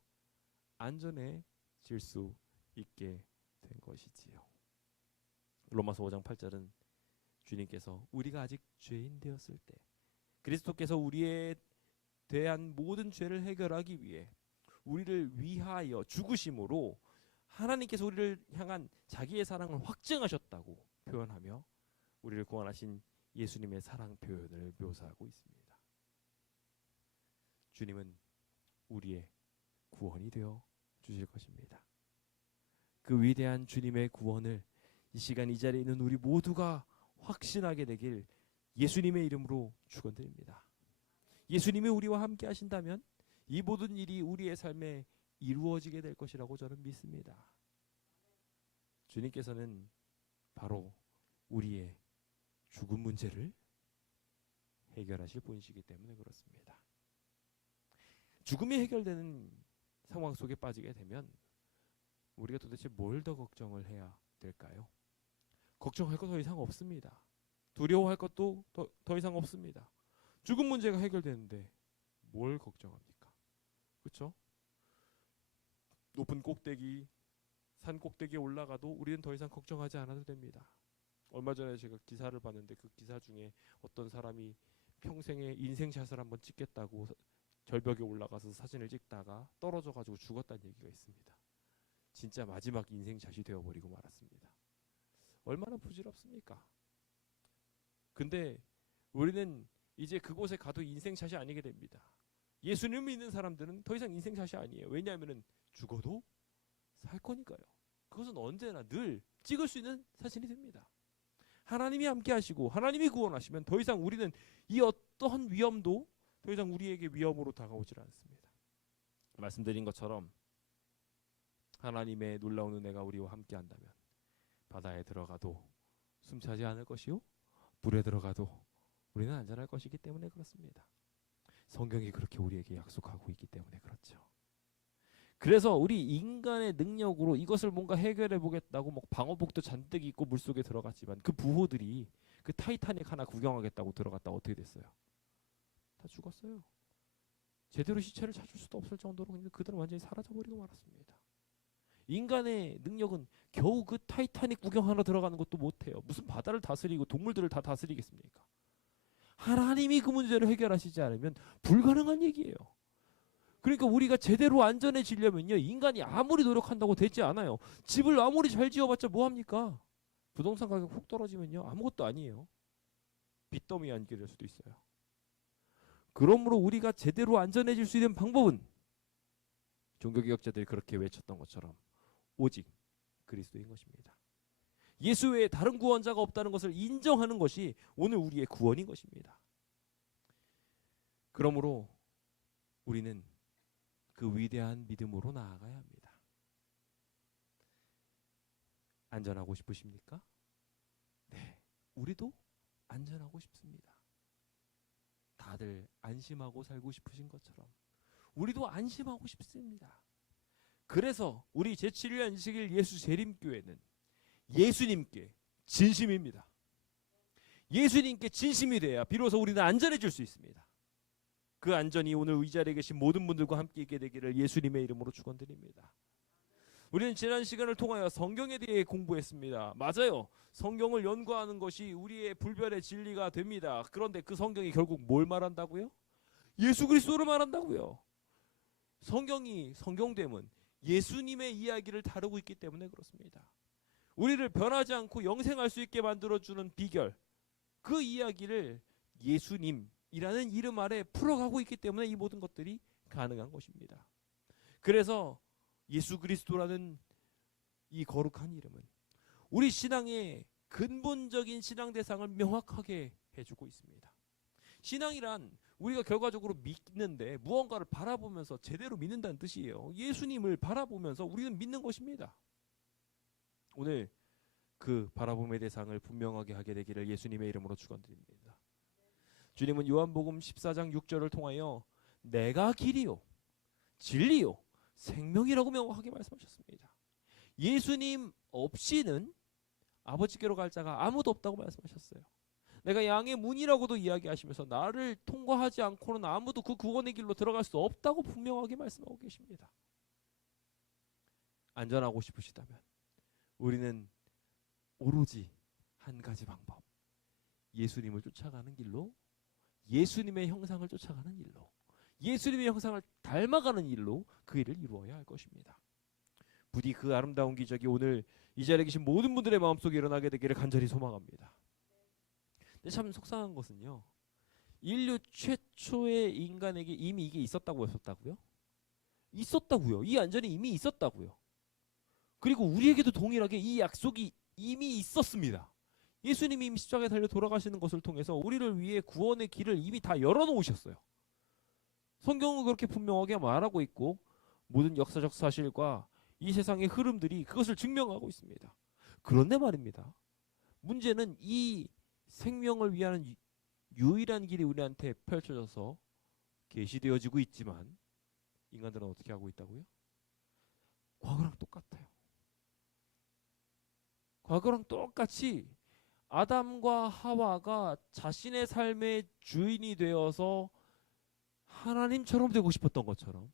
안전해질 수 있게 된 것이지요. 로마서 5장 8절은 주님께서 우리가 아직 죄인 되었을 때 그리스도께서 우리에 대한 모든 죄를 해결하기 위해 우리를 위하여 죽으심으로 하나님께서 우리를 향한 자기의 사랑을 확증하셨다고 표현하며 우리를 구원하신 예수님의 사랑 표현을 묘사하고 있습니다. 주님은 우리의 구원이 되어 주실 것입니다. 그 위대한 주님의 구원을 이 시간 이 자리에 있는 우리 모두가 확신하게 되길 예수님의 이름으로 축원드립니다. 예수님이 우리와 함께 하신다면 이 모든 일이 우리의 삶에 이루어지게 될 것이라고 저는 믿습니다. 주님께서는 바로 우리의 죽음 문제를 해결하실 분이시기 때문에 그렇습니다. 죽음이 해결되는 상황 속에 빠지게 되면 우리가 도대체 뭘 더 걱정을 해야 될까요? 걱정할 것 더 이상 없습니다. 두려워할 것도 더 이상 없습니다. 죽음 문제가 해결되는데 뭘 걱정합니까? 그렇죠? 높은 꼭대기, 산 꼭대기에 올라가도 우리는 더 이상 걱정하지 않아도 됩니다. 얼마 전에 제가 기사를 봤는데 그 기사 중에 어떤 사람이 평생에 인생샷을 한번 찍겠다고 절벽에 올라가서 사진을 찍다가 떨어져가지고 죽었다는 얘기가 있습니다. 진짜 마지막 인생샷이 되어버리고 말았습니다. 얼마나 부질없습니까? 근데 우리는 이제 그곳에 가도 인생샷이 아니게 됩니다. 예수님을 믿는 사람들은 더 이상 인생샷이 아니에요. 왜냐하면 죽어도 살 거니까요. 그것은 언제나 늘 찍을 수 있는 사진이 됩니다. 하나님이 함께 하시고 하나님이 구원하시면 더 이상 우리는 이 어떠한 위험도 더 이상 우리에게 위험으로 다가오질 않습니다. 말씀드린 것처럼 하나님의 놀라운 은혜가 우리와 함께 한다면 바다에 들어가도 숨차지 않을 것이요 물에 들어가도 우리는 안전할 것이기 때문에 그렇습니다. 성경이 그렇게 우리에게 약속하고 있기 때문에 그렇죠. 그래서 우리 인간의 능력으로 이것을 뭔가 해결해 보겠다고 뭐 방어복도 잔뜩 입고 물속에 들어갔지만 그 부호들이 그 타이타닉 하나 구경하겠다고 들어갔다 어떻게 됐어요? 다 죽었어요. 제대로 시체를 찾을 수도 없을 정도로 그들은 완전히 사라져버리고 말았습니다. 인간의 능력은 겨우 그 타이타닉 구경하러 들어가는 것도 못해요. 무슨 바다를 다스리고 동물들을 다 다스리겠습니까? 하나님이 그 문제를 해결하시지 않으면 불가능한 얘기예요. 그러니까 우리가 제대로 안전해지려면요, 인간이 아무리 노력한다고 되지 않아요. 집을 아무리 잘 지어봤자 뭐합니까? 부동산 가격 훅 떨어지면요 아무것도 아니에요. 빚더미 안게 될 수도 있어요. 그러므로 우리가 제대로 안전해질 수 있는 방법은 종교개혁자들이 그렇게 외쳤던 것처럼 오직 그리스도인 것입니다. 예수 외에 다른 구원자가 없다는 것을 인정하는 것이 오늘 우리의 구원인 것입니다. 그러므로 우리는 그 위대한 믿음으로 나아가야 합니다. 안전하고 싶으십니까? 네, 우리도 안전하고 싶습니다. 다들 안심하고 살고 싶으신 것처럼 우리도 안심하고 싶습니다. 그래서 우리 제7일 안식일 예수 재림교회는 예수님께 진심입니다. 예수님께 진심이 돼야 비로소 우리는 안전해질 수 있습니다. 그 안전이 오늘 이 자리에 계신 모든 분들과 함께 있게 되기를 예수님의 이름으로 축원드립니다. 우리는 지난 시간을 통하여 성경에 대해 공부했습니다. 맞아요. 성경을 연구하는 것이 우리의 불변의 진리가 됩니다. 그런데 그 성경이 결국 뭘 말한다고요? 예수 그리스도를 말한다고요. 성경됨은 예수님의 이야기를 다루고 있기 때문에 그렇습니다. 우리를 변하지 않고 영생할 수 있게 만들어주는 비결, 그 이야기를 예수님이라는 이름 아래 풀어가고 있기 때문에 이 모든 것들이 가능한 것입니다. 그래서 예수 그리스도라는 이 거룩한 이름은 우리 신앙의 근본적인 신앙 대상을 명확하게 해주고 있습니다. 신앙이란 우리가 결과적으로 믿는데 무언가를 바라보면서 제대로 믿는다는 뜻이에요. 예수님을 바라보면서 우리는 믿는 것입니다. 오늘 그 바라봄의 대상을 분명하게 하게 되기를 예수님의 이름으로 축원드립니다. 주님은 요한복음 14장 6절을 통하여 내가 길이요 진리요 생명이라고 명확하게 말씀하셨습니다. 예수님 없이는 아버지께로 갈 자가 아무도 없다고 말씀하셨어요. 내가 양의 문이라고도 이야기하시면서 나를 통과하지 않고는 아무도 그 구원의 길로 들어갈 수 없다고 분명하게 말씀하고 계십니다. 안전하고 싶으시다면 우리는 오로지 한 가지 방법, 예수님을 쫓아가는 길로, 예수님의 형상을 쫓아가는 일로, 예수님의 형상을 닮아가는 일로 그 일을 이루어야 할 것입니다. 부디 그 아름다운 기적이 오늘 이 자리에 계신 모든 분들의 마음속에 일어나게 되기를 간절히 소망합니다. 근데 참 속상한 것은요, 인류 최초의 인간에게 이미 이게 있었다고요? 있었다고요. 이 안전이 이미 있었다고요. 그리고 우리에게도 동일하게 이 약속이 이미 있었습니다. 예수님이 이미 십자가에 달려 돌아가시는 것을 통해서 우리를 위해 구원의 길을 이미 다 열어놓으셨어요. 성경은 그렇게 분명하게 말하고 있고 모든 역사적 사실과 이 세상의 흐름들이 그것을 증명하고 있습니다. 그런데 말입니다. 문제는 이 생명을 위한 유일한 길이 우리한테 펼쳐져서 계시되어지고 있지만 인간들은 어떻게 하고 있다고요? 과거랑 똑같아요. 과거랑 똑같이 아담과 하와가 자신의 삶의 주인이 되어서 하나님처럼 되고 싶었던 것처럼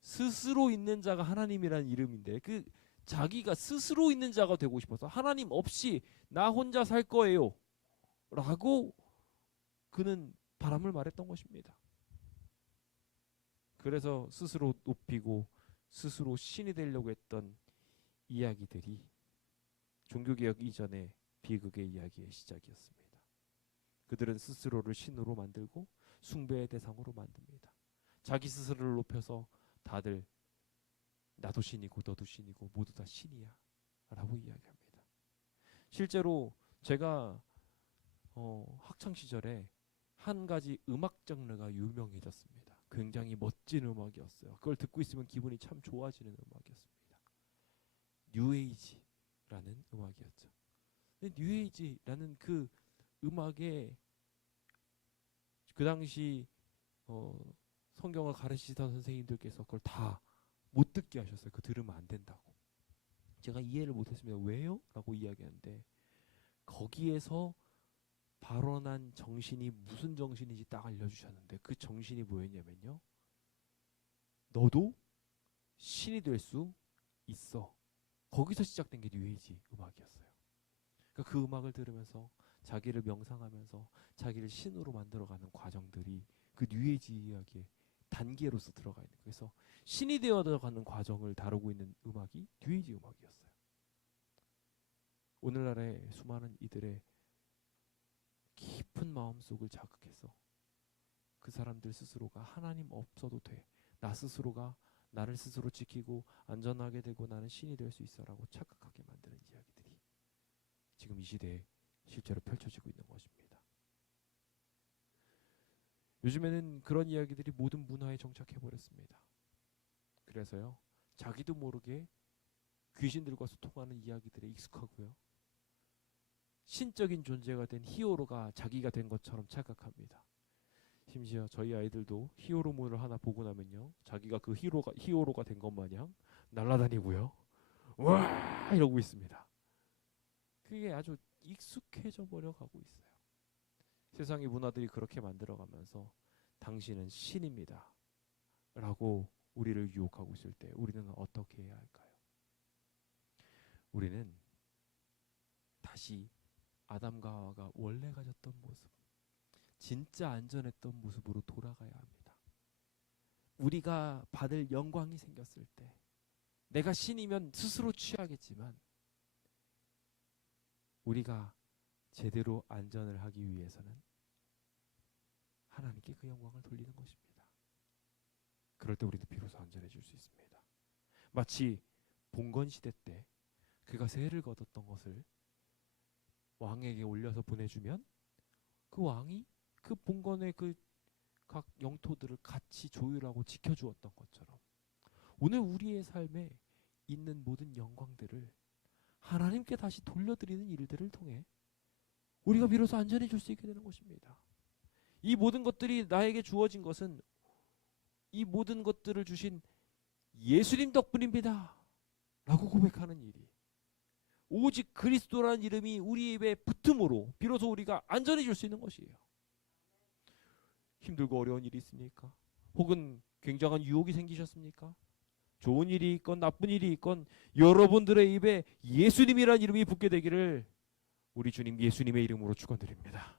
스스로 있는 자가 하나님이라는 이름인데 그 자기가 스스로 있는 자가 되고 싶어서 하나님 없이 나 혼자 살 거예요 라고 그는 바람을 말했던 것입니다. 그래서 스스로 높이고 스스로 신이 되려고 했던 이야기들이 종교개혁 이전의 비극의 이야기의 시작이었습니다. 그들은 스스로를 신으로 만들고 숭배의 대상으로 만듭니다. 자기 스스로를 높여서 다들 나도 신이고 너도 신이고 모두 다 신이야 라고 이야기합니다. 실제로 제가 학창시절에 한 가지 음악 장르가 유명해졌습니다. 굉장히 멋진 음악이었어요. 그걸 듣고 있으면 기분이 참 좋아지는 음악이었습니다. 뉴에이지라는 음악이었죠. 근데 뉴에이지라는 그 음악에 그 당시 성경을 가르치던 선생님들께서 그걸 다 못 듣게 하셨어요. 그 들으면 안 된다고. 제가 이해를 못했습니다. 왜요? 라고 이야기하는데 거기에서 발언한 정신이 무슨 정신인지 딱 알려주셨는데 그 정신이 뭐였냐면요, 너도 신이 될 수 있어. 거기서 시작된 게 뉴에이지 음악이었어요. 그러니까 그 음악을 들으면서 자기를 명상하면서 자기를 신으로 만들어가는 과정들이 그 뉴에이지 이야기의 단계로서 들어가 있는 거예요. 그래서 신이 되어가는 과정을 다루고 있는 음악이 뉴에이지 음악이었어요. 오늘날의 수많은 이들의 깊은 마음속을 자극해서 그 사람들 스스로가 하나님 없어도 돼, 나 스스로가 나를 스스로 지키고 안전하게 되고 나는 신이 될 수 있어라고 착각하게 만드는 이야기들이 지금 이 시대에 실제로 펼쳐지고 있는 것입니다. 요즘에는 그런 이야기들이 모든 문화에 정착해버렸습니다. 그래서요, 자기도 모르게 귀신들과 소통하는 이야기들에 익숙하고요, 신적인 존재가 된 히어로가 자기가 된 것처럼 착각합니다. 심지어 저희 아이들도 히어로물을 하나 보고 나면요, 자기가 그 히어로가 된 것 마냥 날아다니고요, 와 이러고 있습니다. 그게 아주 익숙해져 버려 가고 있어요. 세상의 문화들이 그렇게 만들어가면서 당신은 신입니다 라고 우리를 유혹하고 있을 때 우리는 어떻게 해야 할까요? 우리는 다시 아담과 하와가 원래 가졌던 모습, 진짜 안전했던 모습으로 돌아가야 합니다. 우리가 받을 영광이 생겼을 때 내가 신이면 스스로 취하겠지만 우리가 제대로 안전을 하기 위해서는 하나님께 그 영광을 돌리는 것입니다. 그럴 때 우리도 비로소 안전해질 수 있습니다. 마치 봉건 시대 때 그가 세를 거뒀던 것을 왕에게 올려서 보내주면 그 왕이 그 봉건의 그 각 영토들을 같이 조율하고 지켜주었던 것처럼 오늘 우리의 삶에 있는 모든 영광들을 하나님께 다시 돌려드리는 일들을 통해 우리가 비로소 안전해질 수 있게 되는 것입니다. 이 모든 것들이 나에게 주어진 것은 이 모든 것들을 주신 예수님 덕분입니다 라고 고백하는 일이, 오직 그리스도라는 이름이 우리 입에 붙음으로 비로소 우리가 안전해질 수 있는 것이에요. 힘들고 어려운 일이 있습니까? 혹은 굉장한 유혹이 생기셨습니까? 좋은 일이 있건 나쁜 일이 있건 여러분들의 입에 예수님이라는 이름이 붙게 되기를 우리 주님 예수님의 이름으로 축원드립니다.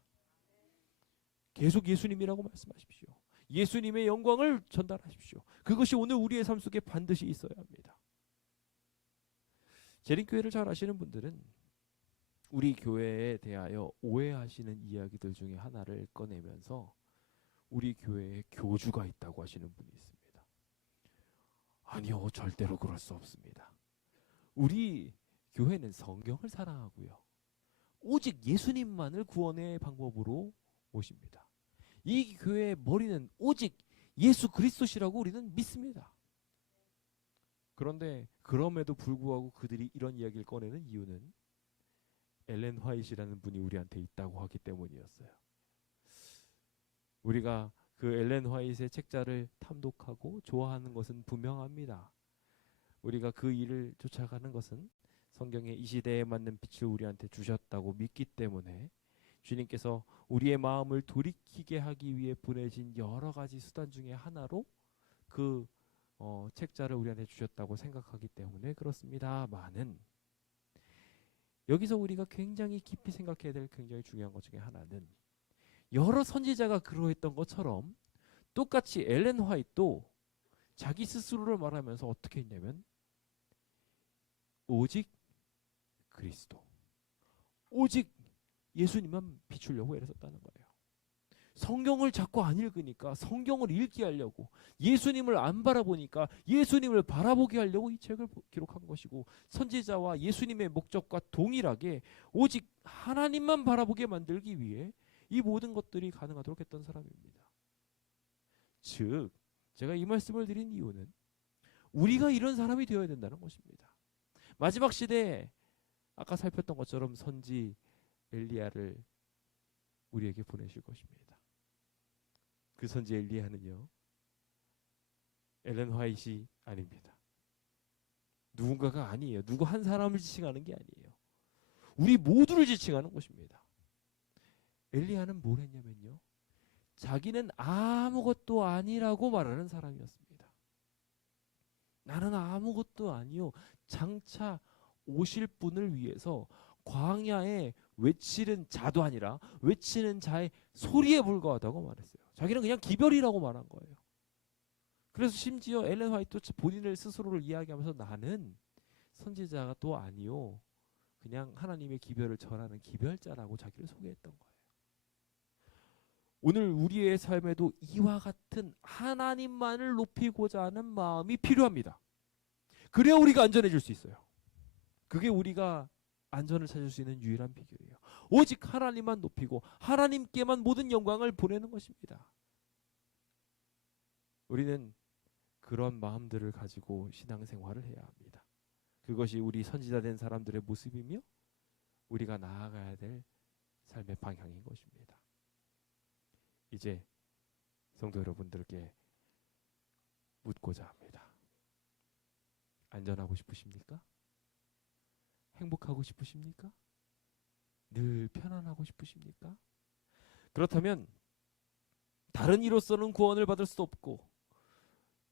계속 예수님이라고 말씀하십시오. 예수님의 영광을 전달하십시오. 그것이 오늘 우리의 삶 속에 반드시 있어야 합니다. 재림교회를 잘 아시는 분들은 우리 교회에 대하여 오해하시는 이야기들 중에 하나를 꺼내면서 우리 교회에 교주가 있다고 하시는 분이 있습니다. 아니요, 절대로 그럴 수 없습니다. 우리 교회는 성경을 사랑하고요, 오직 예수님만을 구원의 방법으로 모십니다. 이 교회의 머리는 오직 예수 그리스도시라고 우리는 믿습니다. 그런데 그럼에도 불구하고 그들이 이런 이야기를 꺼내는 이유는 엘렌 화이트라는 분이 우리한테 있다고 하기 때문이었어요. 우리가 그 엘렌 화이트의 책자를 탐독하고 좋아하는 것은 분명합니다. 우리가 그 일을 쫓아가는 것은 성경의 이 시대에 맞는 빛을 우리한테 주셨다고 믿기 때문에 주님께서 우리의 마음을 돌이키게 하기 위해 보내신 여러 가지 수단 중에 하나로 그 책자를 우리한테 주셨다고 생각하기 때문에 그렇습니다만은, 여기서 우리가 굉장히 깊이 생각해야 될 굉장히 중요한 것 중에 하나는, 여러 선지자가 그러했던 것처럼 똑같이 엘렌 화이트도 자기 스스로를 말하면서 어떻게 했냐면 오직 그리스도, 오직 예수님만 비추려고 애를 썼다는 거예요. 성경을 자꾸 안 읽으니까 성경을 읽게 하려고, 예수님을 안 바라보니까 예수님을 바라보게 하려고 이 책을 기록한 것이고, 선지자와 예수님의 목적과 동일하게 오직 하나님만 바라보게 만들기 위해 이 모든 것들이 가능하도록 했던 사람입니다. 즉 제가 이 말씀을 드린 이유는 우리가 이런 사람이 되어야 된다는 것입니다. 마지막 시대에 아까 살폈던 것처럼 선지 엘리야를 우리에게 보내실 것입니다. 그 선지 엘리야는요, 엘렌 화이트이 아닙니다. 누군가가 아니에요. 누구 한 사람을 지칭하는 게 아니에요. 우리 모두를 지칭하는 것입니다. 엘리야는 뭘 했냐면요, 자기는 아무것도 아니라고 말하는 사람이었습니다. 나는 아무것도 아니요, 장차 오실 분을 위해서 광야에 외치는 자도 아니라 외치는 자의 소리에 불과하다고 말했어요. 자기는 그냥 기별이라고 말한 거예요. 그래서 심지어 엘렌 화이트 본인을 스스로를 이야기하면서 나는 선지자가 또 아니요, 그냥 하나님의 기별을 전하는 기별자라고 자기를 소개했던 거예요. 오늘 우리의 삶에도 이와 같은 하나님만을 높이고자 하는 마음이 필요합니다. 그래야 우리가 안전해질 수 있어요. 그게 우리가 안전을 찾을 수 있는 유일한 비결이에요. 오직 하나님만 높이고 하나님께만 모든 영광을 보내는 것입니다. 우리는 그런 마음들을 가지고 신앙생활을 해야 합니다. 그것이 우리 선지자 된 사람들의 모습이며 우리가 나아가야 될 삶의 방향인 것입니다. 이제 성도 여러분들께 묻고자 합니다. 안전하고 싶으십니까? 행복하고 싶으십니까? 늘 편안하고 싶으십니까? 그렇다면 다른 이로서는 구원을 받을 수 없고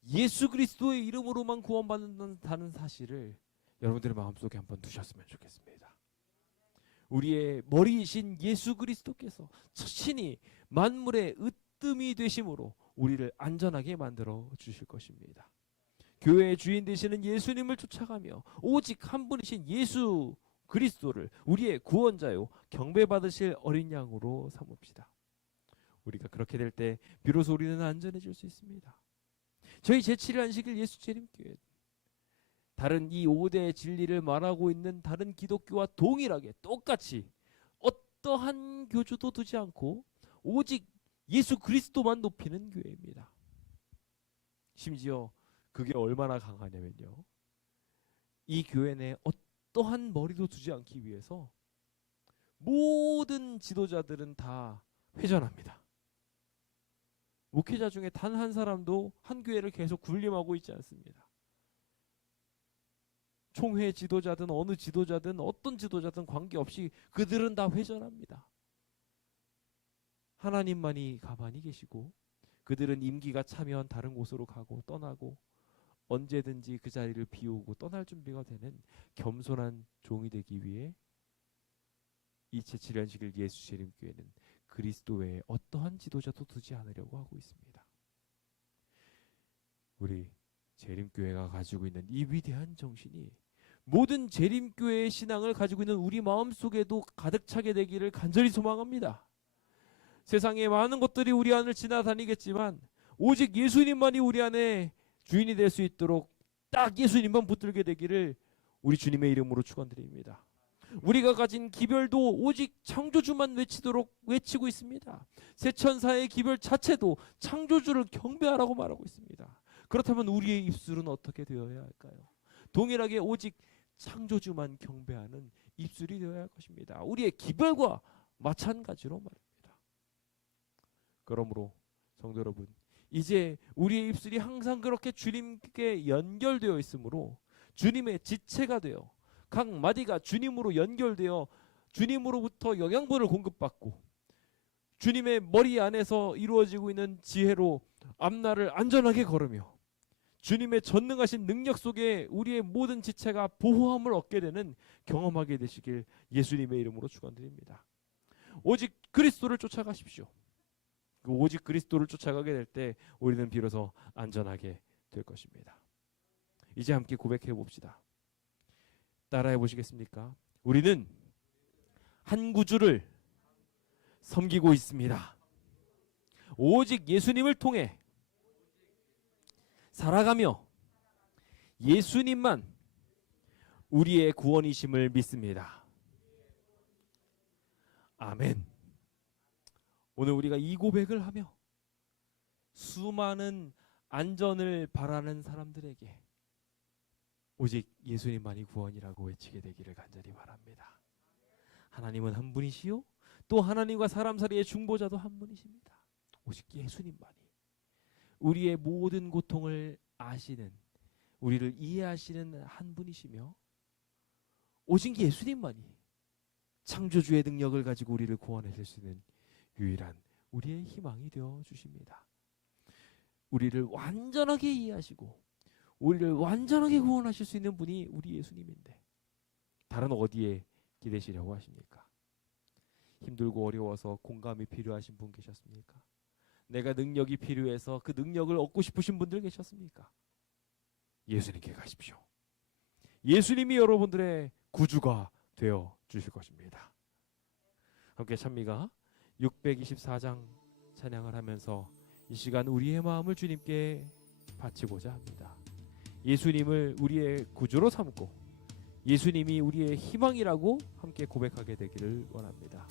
예수 그리스도의 이름으로만 구원받는다는 사실을 여러분들의 마음속에 한번 두셨으면 좋겠습니다. 우리의 머리이신 예수 그리스도께서 친히 만물의 으뜸이 되심으로 우리를 안전하게 만들어 주실 것입니다. 교회의 주인 되시는 예수님을 쫓아가며 오직 한 분이신 예수 그리스도를 우리의 구원자요 경배받으실 어린 양으로 삼읍시다. 우리가 그렇게 될 때 비로소 우리는 안전해질 수 있습니다. 저희 제7일 안식일 예수재림교회 다른 이 5대 진리를 말하고 있는 다른 기독교와 동일하게 똑같이 어떠한 교주도 두지 않고 오직 예수 그리스도만 높이는 교회입니다. 심지어 그게 얼마나 강하냐면요, 이 교회 내에 어떠한 머리도 두지 않기 위해서 모든 지도자들은 다 회전합니다. 목회자 중에 단 한 사람도 한 교회를 계속 군림하고 있지 않습니다. 총회 지도자든 어느 지도자든 어떤 지도자든 관계없이 그들은 다 회전합니다. 하나님만이 가만히 계시고 그들은 임기가 차면 다른 곳으로 가고 떠나고 언제든지 그 자리를 비우고 떠날 준비가 되는 겸손한 종이 되기 위해 이 제7일 안식일 예수재림교회는 그리스도 외에 어떠한 지도자도 두지 않으려고 하고 있습니다. 우리 재림교회가 가지고 있는 이 위대한 정신이 모든 재림교회의 신앙을 가지고 있는 우리 마음속에도 가득 차게 되기를 간절히 소망합니다. 세상에 많은 것들이 우리 안을 지나다니겠지만 오직 예수님만이 우리 안에 주인이 될 수 있도록 딱 예수님만 붙들게 되기를 우리 주님의 이름으로 축원드립니다. 우리가 가진 기별도 오직 창조주만 외치고 있습니다. 새 천사의 기별 자체도 창조주를 경배하라고 말하고 있습니다. 그렇다면 우리의 입술은 어떻게 되어야 할까요? 동일하게 오직 창조주만 경배하는 입술이 되어야 할 것입니다. 우리의 기별과 마찬가지로 말입니다. 그러므로 성도 여러분, 이제 우리의 입술이 항상 그렇게 주님께 연결되어 있으므로 주님의 지체가 되어 각 마디가 주님으로 연결되어 주님으로부터 영양분을 공급받고 주님의 머리 안에서 이루어지고 있는 지혜로 앞날을 안전하게 걸으며 주님의 전능하신 능력 속에 우리의 모든 지체가 보호함을 얻게 되는 경험하게 되시길 예수님의 이름으로 축원드립니다. 오직 그리스도를 쫓아가십시오. 오직 그리스도를 쫓아가게 될 때 우리는 비로소 안전하게 될 것입니다. 이제 함께 고백해 봅시다. 따라해 보시겠습니까? 우리는 한 구주를 섬기고 있습니다. 오직 예수님을 통해 살아가며 예수님만 우리의 구원이심을 믿습니다. 아멘. 오늘 우리가 이 고백을 하며 수많은 안전을 바라는 사람들에게 오직 예수님만이 구원이라고 외치게 되기를 간절히 바랍니다. 하나님은 한 분이시요 또 하나님과 사람 사이의 중보자도 한 분이십니다. 오직 예수님만이 우리의 모든 고통을 아시는, 우리를 이해하시는 한 분이시며 오직 예수님만이 창조주의 능력을 가지고 우리를 구원하실 수 있는 유일한 우리의 희망이 되어 주십니다. 우리를 완전하게 이해하시고 우리를 완전하게 구원하실 수 있는 분이 우리 예수님인데 다른 어디에 기대시려고 하십니까? 힘들고 어려워서 공감이 필요하신 분 계셨습니까? 내가 능력이 필요해서 그 능력을 얻고 싶으신 분들 계셨습니까? 예수님께 가십시오. 예수님이 여러분들의 구주가 되어 주실 것입니다. 함께 찬미가 624장 찬양을 하면서 이 시간 우리의 마음을 주님께 바치고자 합니다. 예수님을 우리의 구주로 삼고 예수님이 우리의 희망이라고 함께 고백하게 되기를 원합니다.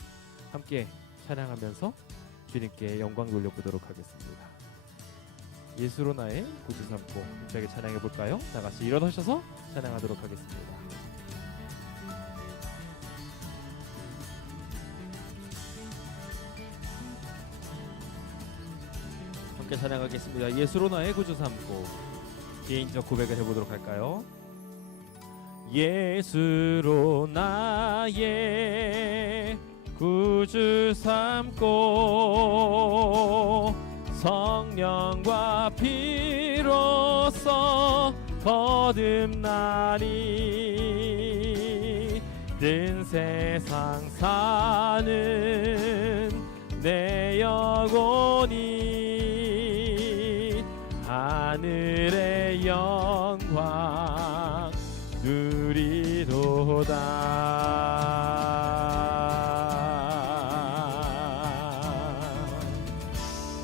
함께 찬양하면서 주님께 영광 돌려보도록 하겠습니다. 예수로 나의 구주 삼고 힘차게 찬양해 볼까요? 다 같이 일어나셔서 찬양하도록 하겠습니다. 함께 찬양하겠습니다. 예수로 나의 구주 삼고 개인적 고백을 해보도록 할까요? 예수로 나의 구주 삼고 성령과 피로써 거듭나니 뜬 세상 사는 내 영혼이 하늘의 영광 누리도다.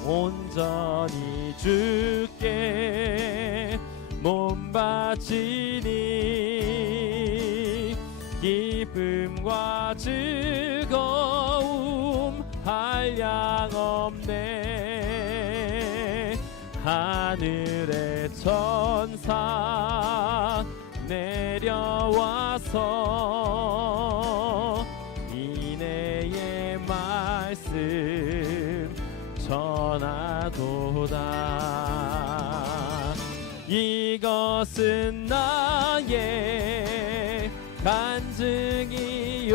온전히 주께 몸 바치니 기쁨과 즐거움 한량없네. 하늘의 천사 내려와서 이내의 말씀 전하도다. 이것은 나의 간증이요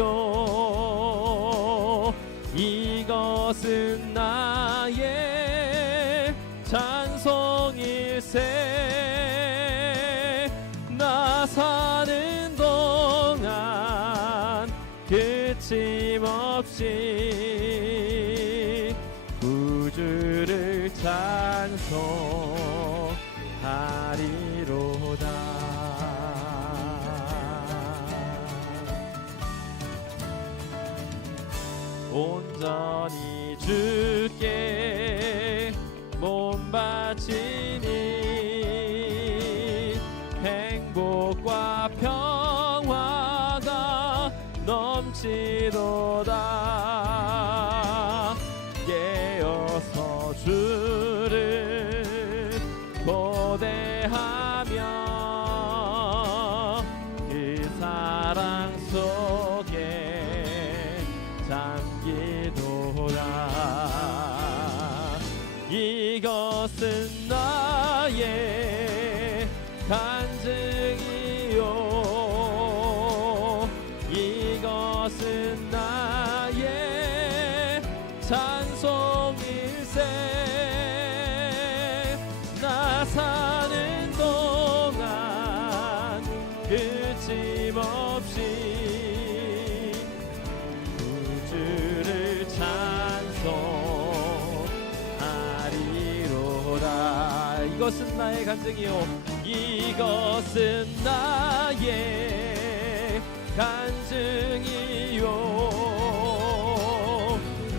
이것은 나의 찬송일세. 나 사는 동안 그침없이 구주를 찬송하리로다. 온전히 주께 몸 바치니 행복과 평화가 넘치도다. 깨어서 주를 고대하며 그 사랑 속에 잠기도다. 이것은 나의 간증이요 이것은 나의 찬송일세. 나 사는 동안 그침없이 구주를 찬송하리로다. 이것은 나의 간증이요 이것은 나의 간증이요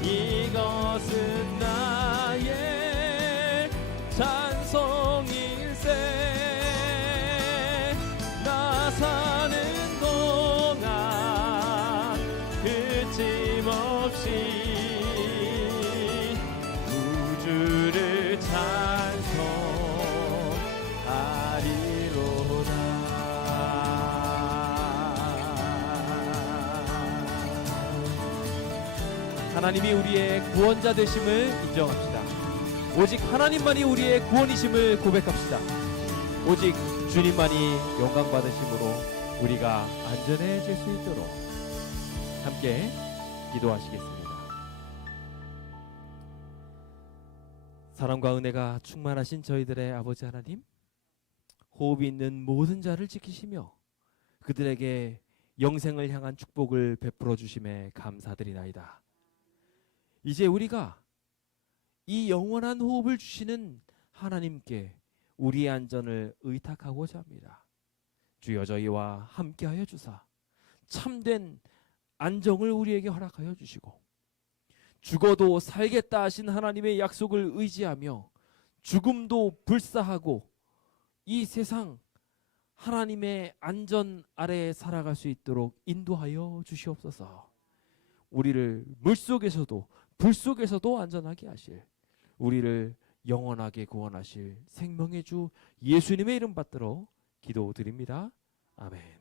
이것은 나의 찬송일세. 나 사는 동안 그침없이 구주를 찬송하리로다. 하나님이 우리의 구원자 되심을 인정합시다. 오직 하나님만이 우리의 구원이심을 고백합시다. 오직 주님만이 영광 받으심으로 우리가 안전해질 수 있도록 함께 기도하시겠습니다. 사랑과 은혜가 충만하신 저희들의 아버지 하나님, 호흡이 있는 모든 자를 지키시며 그들에게 영생을 향한 축복을 베풀어 주심에 감사드리나이다. 이제 우리가 이 영원한 호흡을 주시는 하나님께 우리의 안전을 의탁하고자 합니다. 주여 저희와 함께하여 주사 참된 안정을 우리에게 허락하여 주시고 죽어도 살겠다 하신 하나님의 약속을 의지하며 죽음도 불사하고 이 세상 하나님의 안전 아래에 살아갈 수 있도록 인도하여 주시옵소서. 우리를 물속에서도 불속에서도 안전하게 하실, 우리를 영원하게 구원하실 생명의 주 예수님의 이름 받들어 기도드립니다. 아멘.